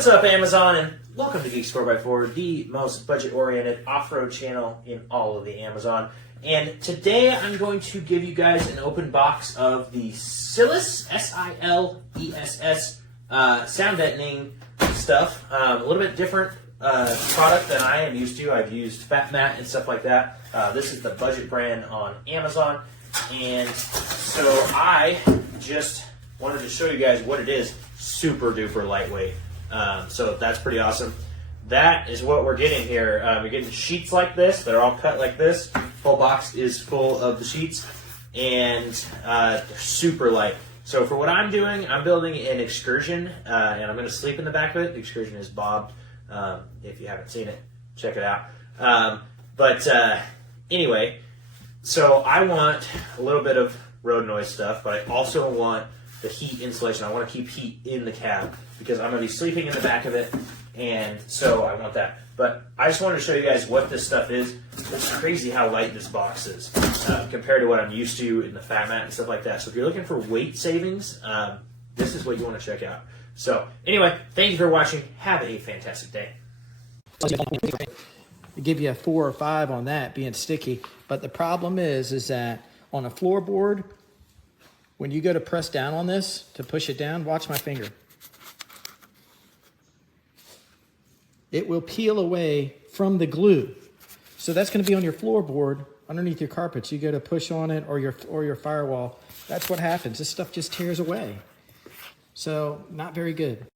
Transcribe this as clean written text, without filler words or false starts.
What's up, Amazon, and welcome to Geeks 4x4, the most budget-oriented off-road channel in all of the Amazon. And today I'm going to give you guys an open box of the Siless, S-I-L-E-S-S, sound deadening stuff. A little bit different product than I am used to. I've used Fat Mat and stuff like that. This is the budget brand on Amazon. And so I just wanted to show you guys what it is. Super duper lightweight. So that's pretty awesome. That is what we're getting here. We're getting sheets like this. They're all cut like this. Whole box is full of the sheets, and they're super light. So for what I'm doing, I'm building an Excursion, and I'm going to sleep in the back of it. The Excursion is bobbed. If you haven't seen it, check it out. Anyway, so I want a little bit of road noise stuff, but I also want the heat insulation. I want to keep heat in the cab because I'm going to be sleeping in the back of it, and so I want that. But I just wanted to show you guys what this stuff is. It's crazy how light this box is compared to what I'm used to in the Fat Mat and stuff like that. So if you're looking for weight savings, this is what you want to check out. So anyway, thank you for watching. Have a fantastic day. I give you a 4 or 5 on that being sticky, but the problem is that on a floorboard, when you go to press down on this to push it down, watch my finger. It will peel away from the glue. So that's going to be on your floorboard underneath your carpets. You go to push on it or your firewall. That's what happens. This stuff just tears away. So not very good.